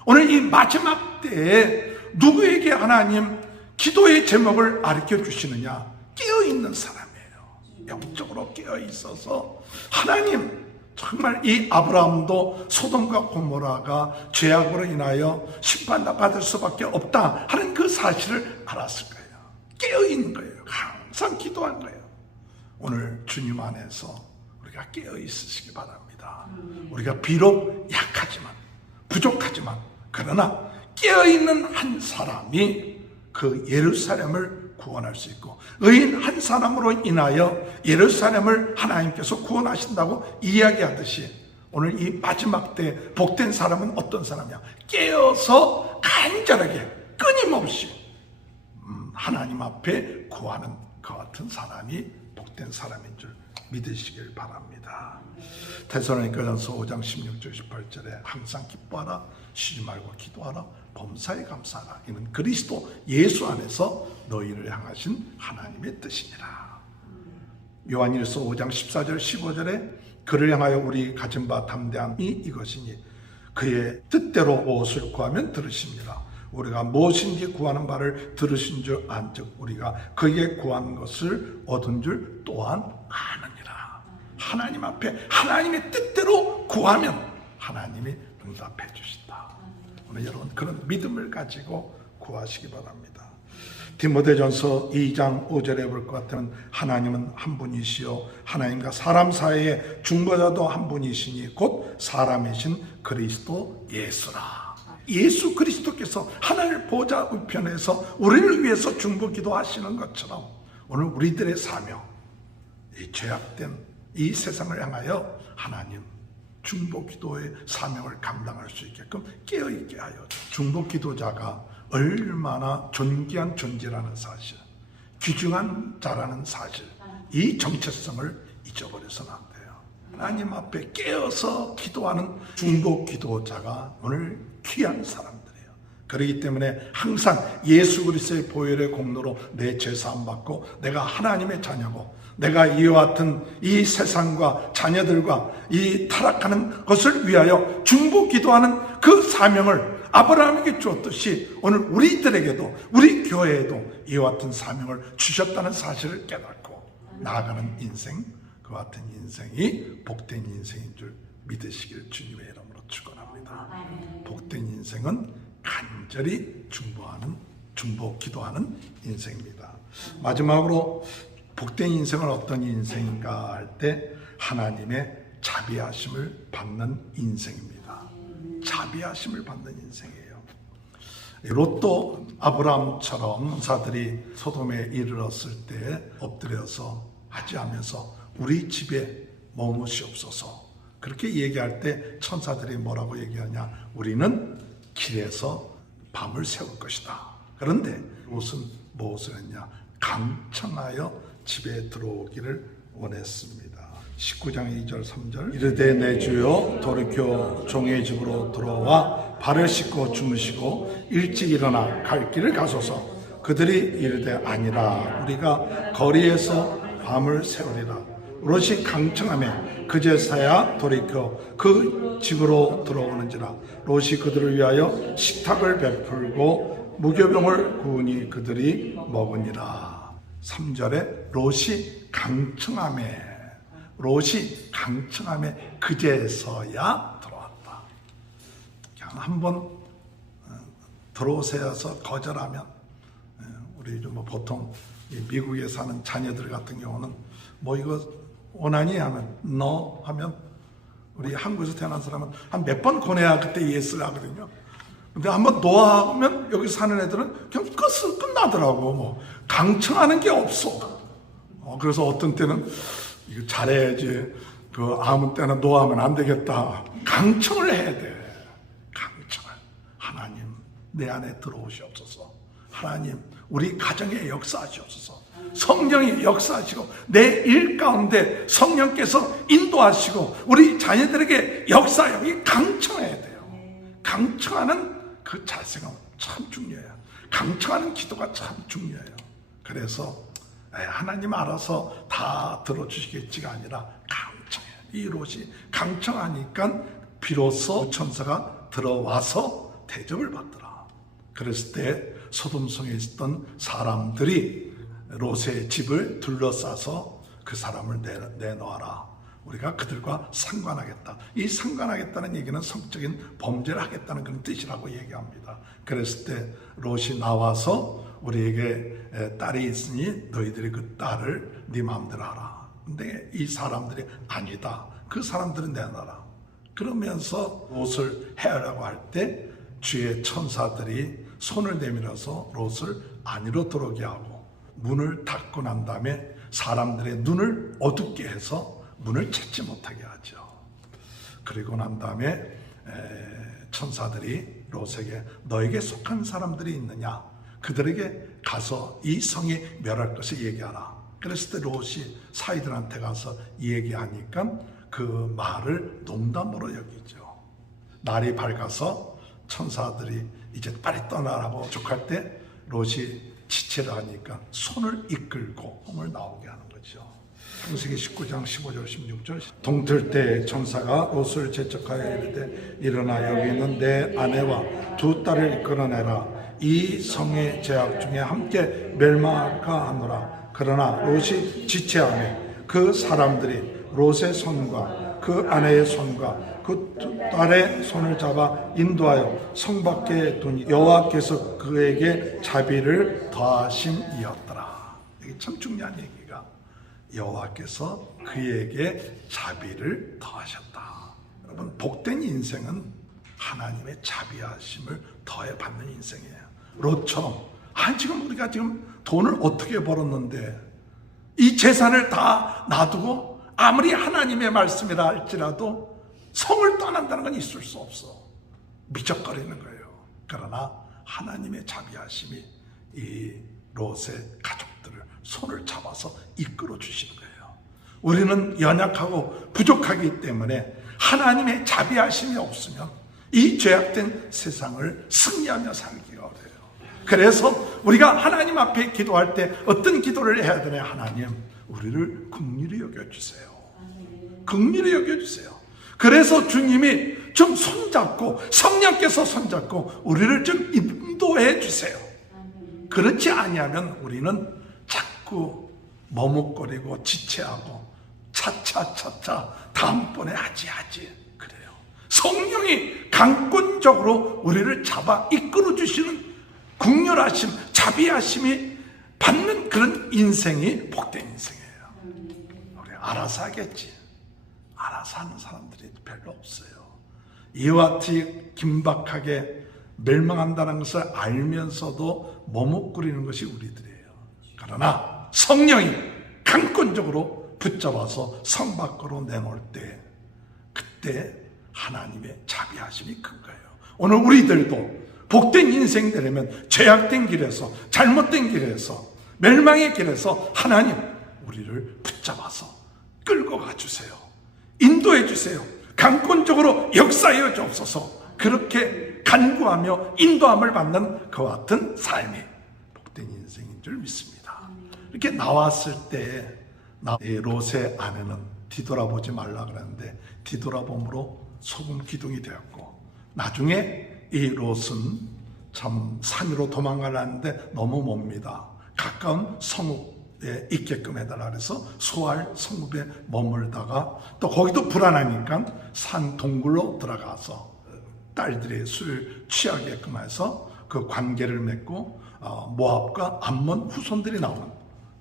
오늘 이 마지막 때에 누구에게 하나님 기도의 제목을 가르쳐 주시느냐? 깨어있는 사람이에요. 영적으로 깨어있어서 하나님, 정말 이 아브라함도 소돔과 고모라가 죄악으로 인하여 심판받을 수밖에 없다 하는 그 사실을 알았을 거예요. 깨어있는 거예요. 항상 기도한 거예요. 오늘 주님 안에서 우리가 깨어있으시기 바랍니다. 우리가 비록 약하지만 부족하지만 그러나 깨어있는 한 사람이 그 예루살렘을 구원할 수 있고, 의인 한 사람으로 인하여 예루살렘을 하나님께서 구원하신다고 이야기하듯이, 오늘 이 마지막 때 복된 사람은 어떤 사람이야? 깨어서 간절하게 끊임없이 하나님 앞에 구하는 그 같은 사람이 복된 사람인 줄 믿으시길 바랍니다. 데살로니가전서 5장 16절 18절에 항상 기뻐하라, 쉬지 말고 기도하라, 범사에 감사하라. 이는 그리스도 예수 안에서 너희를 향하신 하나님의 뜻이니라. 요한일서 5장 14절 15절에 그를 향하여 우리 가진 바 담대함이 이것이니 그의 뜻대로 무엇을 구하면 들으십니다. 우리가 무엇인지 구하는 바를 들으신 줄 안즉 우리가 그에게 구한 것을 얻은 줄 또한 아느니라. 하나님 앞에 하나님의 뜻대로 구하면 하나님이 응답해 주신다. 오늘 여러분 그런 믿음을 가지고 구하시기 바랍니다. 디모데전서 2장 5절에 볼 것 같으면 하나님은 한 분이시요 하나님과 사람 사이의 중보자도 한 분이시니 곧 사람이신 그리스도 예수라. 예수 그리스도께서 하늘 보좌 우편에서 우리를 위해서 중보기도 하시는 것처럼 오늘 우리들의 사명, 이 죄악된 이 세상을 향하여 하나님 중보기도의 사명을 감당할 수 있게끔 깨어있게 하여 중보기도자가 얼마나 존귀한 존재라는 사실, 귀중한 자라는 사실, 이 정체성을 잊어버려서는 안 돼요. 하나님 앞에 깨어서 기도하는 중보기도자가 오늘 귀한 사람들이에요. 그렇기 때문에 항상 예수 그리스도의 보혈의 공로로 내 죄 사함 받고 내가 하나님의 자녀고 내가 이와 같은 이 세상과 자녀들과 이 타락하는 것을 위하여 중보기도하는 그 사명을 아브라함에게 주었듯이 오늘 우리들에게도 우리 교회에도 이와 같은 사명을 주셨다는 사실을 깨닫고 나아가는 인생, 그 같은 인생이 복된 인생인 줄 믿으시길 주님의 이름으로 축원합니다. 복된 인생은 간절히 중보기도하는 인생입니다. 마지막으로 복된 인생은 어떤 인생인가 할 때 하나님의 자비하심을 받는 인생입니다. 자비하심을 받는 인생이에요. 롯도 아브라함처럼 천사들이 소돔에 이르렀을 때 엎드려서 하지하면서 우리 집에 머무시옵소서 그렇게 얘기할 때 천사들이 뭐라고 얘기하냐? 우리는 길에서 밤을 세울 것이다. 그런데 롯은 무엇을 했냐? 강청하여 집에 들어오기를 원했습니다. 19장 2절 3절 이르되 내 주여 돌이켜 종의 집으로 들어와 발을 씻고 주무시고 일찍 일어나 갈 길을 가소서. 그들이 이르되 아니라 우리가 거리에서 밤을 세우리라. 롯이 강청하며 그제서야 돌이켜 그 집으로 들어오는지라. 롯이 그들을 위하여 식탁을 베풀고 무교병을 구우니 그들이 먹으니라. 3절에 롯이 강청하며 그제서야 들어왔다. 그냥 한번 들어오세요서 거절하면, 우리 뭐 보통 미국에 사는 자녀들 같은 경우는 뭐 이거 원하니 하면 no 하면, 우리 한국에서 태어난 사람은 한 몇 번 권해야 그때 예스를 하거든요. 근데 한번 no 하면 여기 사는 애들은 그냥 끝나더라고. 뭐 강청하는 게 없어. 그래서 어떤 때는 이거 잘해야지, 그 아무 때나 노하면 안 되겠다. 강청을 해야 돼. 강청을. 하나님 내 안에 들어오시옵소서. 하나님 우리 가정에 역사하시옵소서. 성령이 역사하시고 내 일 가운데 성령께서 인도하시고 우리 자녀들에게 역사하여 강청해야 돼요. 강청하는 그 자세가 참 중요해요. 강청하는 기도가 참 중요해요. 그래서 하나님 알아서 다 들어주시겠지가 아니라 강청해요. 이 롯이 강청하니까 비로소 천사가 들어와서 대접을 받더라. 그랬을 때 소돔성에 있었던 사람들이 롯의 집을 둘러싸서 그 사람을 내놓아라. 우리가 그들과 상관하겠다. 이 상관하겠다는 얘기는 성적인 범죄를 하겠다는 그런 뜻이라고 얘기합니다. 그랬을 때 롯이 나와서 우리에게 딸이 있으니 너희들이 그 딸을 네 마음대로 하라. 근데 이 사람들이 아니다. 그 사람들은 내놔라. 그러면서 롯을 해하려고 할 때 주의 천사들이 손을 내밀어서 롯을 안으로 들어오게 하고 문을 닫고 난 다음에 사람들의 눈을 어둡게 해서 문을 찾지 못하게 하죠. 그리고 난 다음에 천사들이 롯에게 너에게 속한 사람들이 있느냐? 그들에게 가서 이 성에 멸할 것을 얘기하라. 그랬을 때 롯이 사이들한테 가서 얘기하니까 그 말을 농담으로 여기죠. 날이 밝아서 천사들이 이제 빨리 떠나라고 족할 때 롯이 지체를 하니까 손을 이끌고 홈을 나오게 하는 거죠. 창세기 19장 15절 16절 동틀 때 천사가 롯을 재촉하여 이르되 일어나 여기 있는 내 아내와 두 딸을 이끌어내라. 이 성의 죄악 중에 함께 멸망할까 하노라. 그러나 롯이 지체하며 그 사람들이 롯의 손과 그 아내의 손과 그 두 딸의 손을 잡아 인도하여 성 밖에 두니 여호와께서 그에게 자비를 더하심이었더라. 이게 참 중요한 얘기가 여호와께서 그에게 자비를 더하셨다. 여러분, 복된 인생은 하나님의 자비하심을 더해 받는 인생이에요. 롯처럼 지금 우리가 지금 돈을 어떻게 벌었는데 이 재산을 다 놔두고 아무리 하나님의 말씀이라 할지라도 성을 떠난다는 건 있을 수 없어. 미적거리는 거예요. 그러나 하나님의 자비하심이 이 롯의 가족들을 손을 잡아서 이끌어 주시는 거예요. 우리는 연약하고 부족하기 때문에 하나님의 자비하심이 없으면 이 죄악된 세상을 승리하며 살기가 어려워요. 그래서 우리가 하나님 앞에 기도할 때 어떤 기도를 해야 되냐? 하나님, 우리를 긍휼히 여겨주세요. 긍휼히 여겨주세요. 그래서 주님이 좀 손잡고 성령께서 손잡고 우리를 좀 인도해 주세요. 그렇지 아니하면 우리는 자꾸 머뭇거리고 지체하고 차차 다음번에 하지 그래요. 성령이 강권적으로 우리를 잡아 이끌어 주시는 긍휼하심, 자비하심이 받는 그런 인생이 복된 인생이에요. 우리 알아서 하겠지. 알아서 하는 사람들이 별로 없어요. 이와 같이 긴박하게 멸망한다는 것을 알면서도 머뭇거리는 것이 우리들이에요. 그러나 성령이 강권적으로 붙잡아서 성 밖으로 내놓을 때 그때 하나님의 자비하심이 큰 거예요. 오늘 우리들도 복된 인생 되려면 죄악된 길에서 잘못된 길에서 멸망의 길에서 하나님 우리를 붙잡아서 끌고 가주세요. 인도해 주세요. 강권적으로 역사하여 주옵소서. 그렇게 간구하며 인도함을 받는 그와 같은 삶이 복된 인생인 줄 믿습니다. 이렇게 나왔을 때 롯의 아내는 뒤돌아보지 말라 그랬는데 뒤돌아봄으로 소금 기둥이 되었고 나중에 이 롯은 참 산 위로 도망가려는데 너무 멉니다. 가까운 성읍에 있게끔 해달라 그래서 소알 성읍에 머물다가 또 거기도 불안하니까 산 동굴로 들어가서 딸들의 술 취하게끔 해서 그 관계를 맺고 모압과 암몬 후손들이 나오는,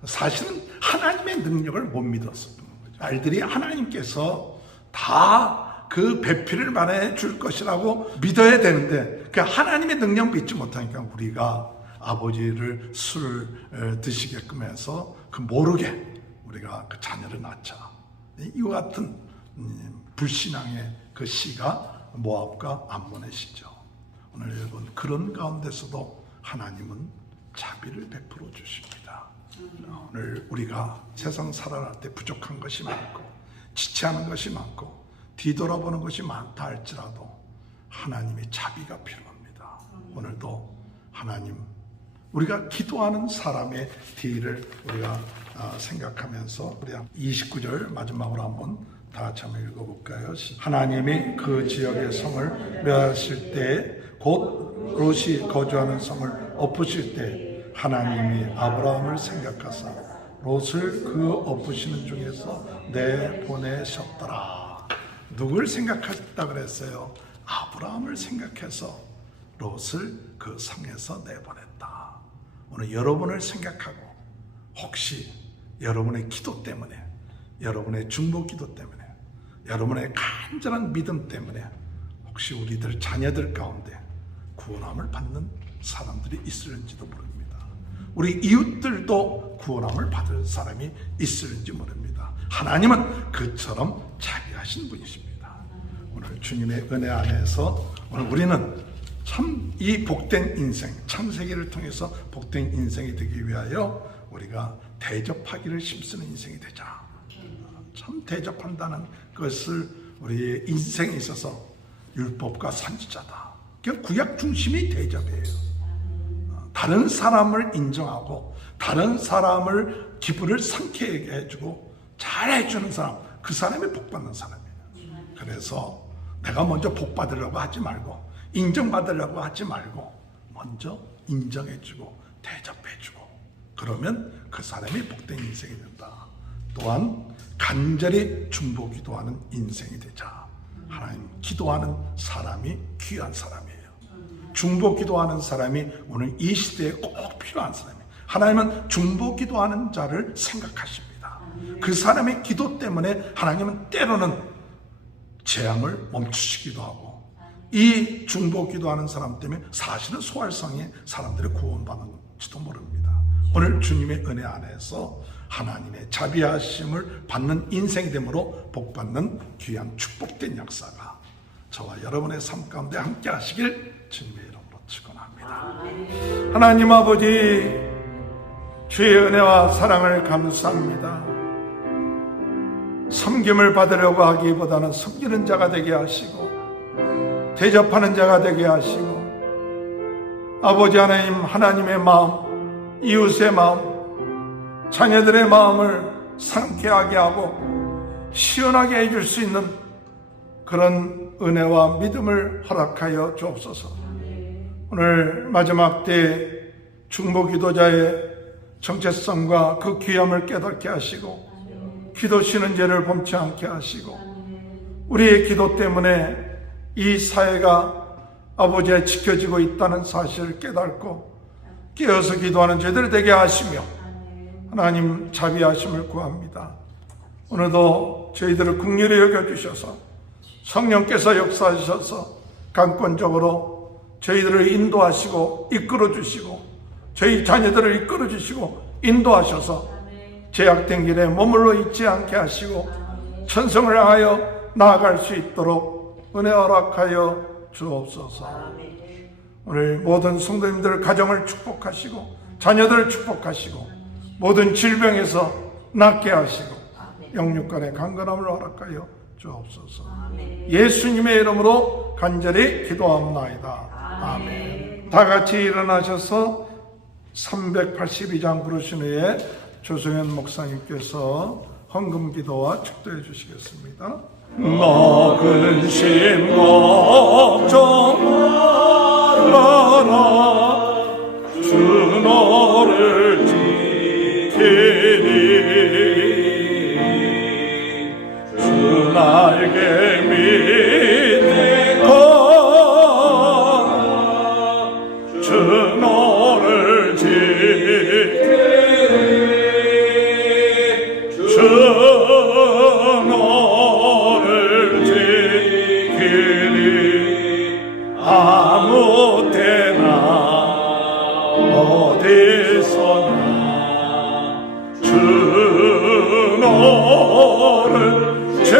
사실은 하나님의 능력을 못 믿었었던 거죠. 딸들이 하나님께서 다 그 배필을 마련해 줄 것이라고 믿어야 되는데 그 하나님의 능력 믿지 못하니까 우리가 아버지를 술을 드시게끔 해서 그 모르게 우리가 그 자녀를 낳자. 이와 같은 불신앙의 그 시가 모압과 암몬의 시죠. 오늘 여러분 그런 가운데서도 하나님은 자비를 베풀어 주십니다. 오늘 우리가 세상 살아갈 때 부족한 것이 많고 지체하는 것이 많고 뒤돌아보는 것이 많다 할지라도 하나님의 자비가 필요합니다. 오늘도 하나님 우리가 기도하는 사람의 뒤를 우리가 생각하면서 우리 29절 마지막으로 한번 다 같이 한번 읽어볼까요? 하나님이 그 지역의 성을 멸하실 때 곧 롯이 거주하는 성을 엎으실 때 하나님이 아브라함을 생각하사 롯을 그 엎으시는 중에서 내보내셨더라. 누굴 생각하셨다 그랬어요? 아브라함을 생각해서 롯을 그 성에서 내보냈다. 오늘 여러분을 생각하고 혹시 여러분의 기도 때문에, 여러분의 중보 기도 때문에, 여러분의 간절한 믿음 때문에 혹시 우리들 자녀들 가운데 구원함을 받는 사람들이 있을지도 모릅니다. 우리 이웃들도 구원함을 받을 사람이 있을지 모릅니다. 하나님은 그처럼 자비하신 분이십니다. 오늘 주님의 은혜 안에서 오늘 우리는 참 이 복된 인생, 창세기를 통해서 복된 인생이 되기 위하여 우리가 대접하기를 힘쓰는 인생이 되자. 참 대접한다는 것을 우리의 인생에 있어서 율법과 선지자다. 구약 중심이 대접이에요. 다른 사람을 인정하고 다른 사람을 기분을 상쾌하게 해주고 잘해주는 사람, 그 사람이 복받는 사람이에요. 그래서 내가 먼저 복받으려고 하지 말고 인정받으려고 하지 말고 먼저 인정해주고 대접해주고 그러면 그 사람이 복된 인생이 된다. 또한 간절히 중보 기도하는 인생이 되자. 하나님 기도하는 사람이 귀한 사람이에요. 중보 기도하는 사람이 오늘 이 시대에 꼭 필요한 사람이에요. 하나님은 중보 기도하는 자를 생각하십니다. 그 사람의 기도 때문에 하나님은 때로는 재앙을 멈추시기도 하고 이 중보 기도하는 사람 때문에 사실은 소활성에 사람들이 구원받는지도 모릅니다. 오늘 주님의 은혜 안에서 하나님의 자비하심을 받는 인생이 되므로 복받는 귀한 축복된 역사가 저와 여러분의 삶 가운데 함께 하시길 주님의 이름으로 축원합니다. 하나님 아버지, 주의 은혜와 사랑을 감사합니다. 섬김을 받으려고 하기보다는 섬기는 자가 되게 하시고 대접하는 자가 되게 하시고 아버지 하나님, 하나님의 마음, 이웃의 마음, 자녀들의 마음을 상쾌하게 하고 시원하게 해줄 수 있는 그런 은혜와 믿음을 허락하여 주옵소서. 오늘 마지막 때 중보 기도자의 정체성과 그 귀함을 깨닫게 하시고 기도 쉬는 죄를 범치 않게 하시고 우리의 기도 때문에 이 사회가 아버지의 지켜지고 있다는 사실을 깨닫고 깨어서 기도하는 죄들이 되게 하시며 하나님 자비하심을 구합니다. 오늘도 저희들을 긍휼히 여겨주셔서 성령께서 역사하셔서 강권적으로 저희들을 인도하시고 이끌어주시고 저희 자녀들을 이끌어주시고 인도하셔서 제약된 길에 머물러 있지 않게 하시고 천성을 향하여 나아갈 수 있도록 은혜 허락하여 주옵소서. 오늘 모든 성도님들 가정을 축복하시고 자녀들을 축복하시고 모든 질병에서 낫게 하시고 영육간의 강건함을 허락하여 주옵소서. 예수님의 이름으로 간절히 기도합나이다. 아멘. 다 같이 일어나셔서 382장 부르신 후에 조성현 목사님께서 헌금 기도와 축도해 주시겠습니다. 나 근심 걱정 말아라 주 너를 지키니 주 날개 밑에 걸어 주 너를 지키니 주 너를 지키니 아무 때나 어디서나 주 너를 지키니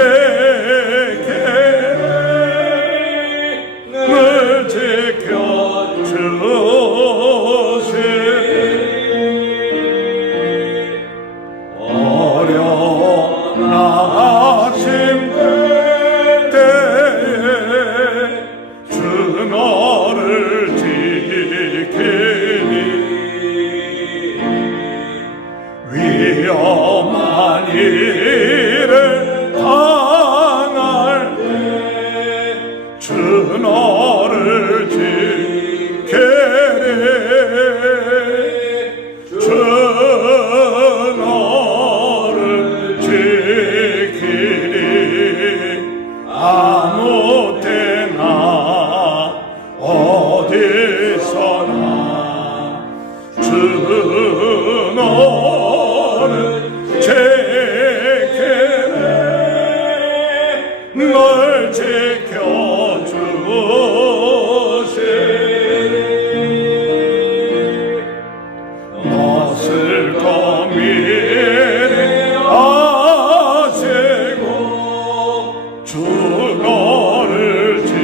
아무 때나 어디서나 주 너를 지키네 널 지켜주시네 넛을 고민해 아시고 주 너를 지키리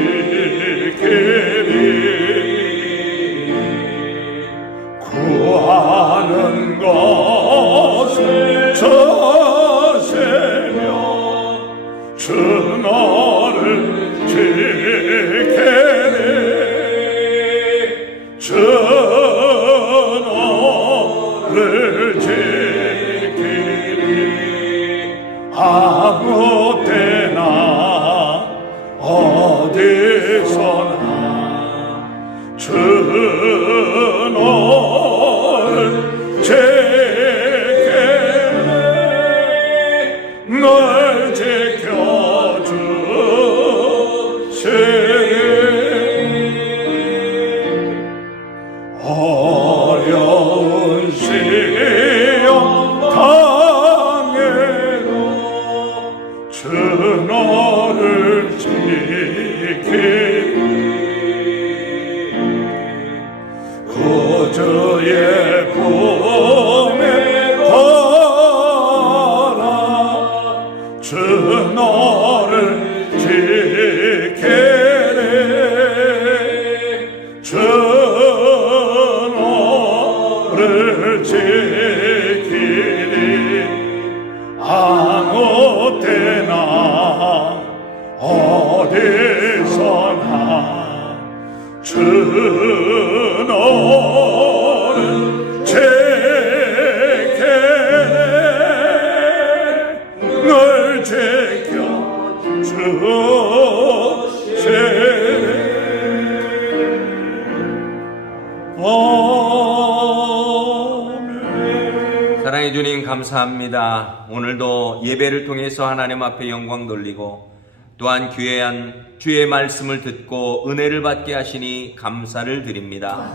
구하는 것을 저세며 주 너를 지키리 주 너를 지키리 아무 때나 어디서나 주 너를 지키네 널 지켜주시네 어려운 시험 당해도 주 너를 지키리 구주의 품에 걸어 주 너를 지키리 주 너를 지키리 아무 때나 어디서나 주 너를 지키네 널 지켜주시네 아멘. 사랑해 주님 감사합니다. 오늘도 예배를 통해서 하나님 앞에 영광 돌리고 또한 귀한 주의 말씀을 듣고 은혜를 받게 하시니 감사를 드립니다.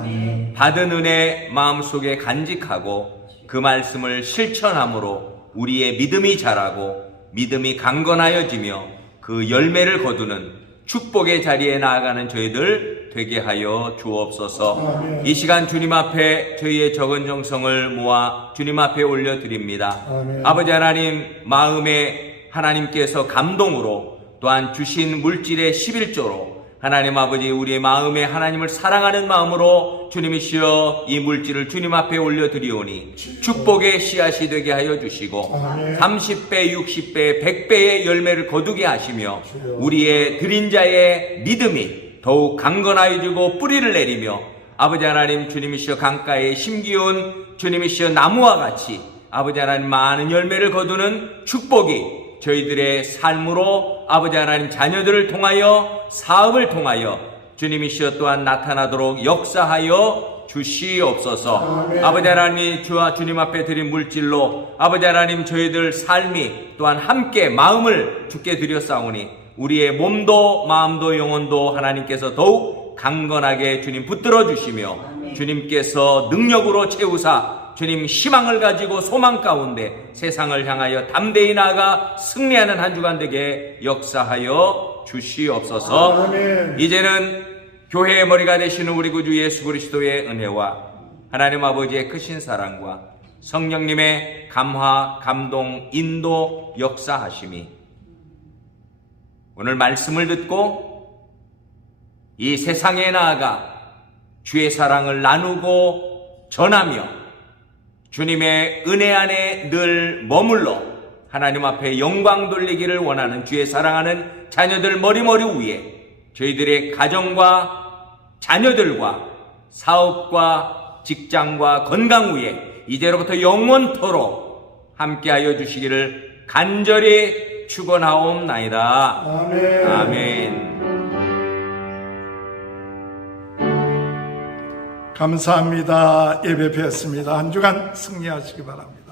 받은 은혜 마음속에 간직하고 그 말씀을 실천함으로 우리의 믿음이 자라고 믿음이 강건하여지며 그 열매를 거두는 축복의 자리에 나아가는 저희들 되게 하여 주옵소서. 이 시간 주님 앞에 저희의 적은 정성을 모아 주님 앞에 올려드립니다. 아버지 하나님, 마음에 하나님께서 감동으로 또한 주신 물질의 11조로 하나님 아버지 우리의 마음에 하나님을 사랑하는 마음으로 주님이시여 이 물질을 주님 앞에 올려드리오니 축복의 씨앗이 되게 하여 주시고 30배, 60배, 100배의 열매를 거두게 하시며 우리의 드린 자의 믿음이 더욱 강건하여지고 뿌리를 내리며 아버지 하나님 주님이시여 강가에 심기운 주님이시여 나무와 같이 아버지 하나님 많은 열매를 거두는 축복이 저희들의 삶으로 아버지 하나님 자녀들을 통하여 사업을 통하여 주님이시여 또한 나타나도록 역사하여 주시옵소서. 아버지 하나님 주와 주님 앞에 드린 물질로 아버지 하나님 저희들 삶이 또한 함께 마음을 주께 드렸사오니 우리의 몸도 마음도 영혼도 하나님께서 더욱 강건하게 주님 붙들어 주시며 주님께서 능력으로 채우사 주님 희망을 가지고 소망 가운데 세상을 향하여 담대히 나아가 승리하는 한 주간 되게 역사하여 주시옵소서. 아멘. 이제는 교회의 머리가 되시는 우리 구주 예수 그리스도의 은혜와 하나님 아버지의 크신 사랑과 성령님의 감화, 감동, 인도, 역사하심이 오늘 말씀을 듣고 이 세상에 나아가 주의 사랑을 나누고 전하며 주님의 은혜 안에 늘 머물러 하나님 앞에 영광 돌리기를 원하는 주의 사랑하는 자녀들 머리머리 위에 저희들의 가정과 자녀들과 사업과 직장과 건강 위에 이제로부터 영원토록 함께하여 주시기를 간절히 축원하옵나이다. 아멘. 아멘. 감사합니다. 예배 뵙습니다. 한 주간 승리하시기 바랍니다.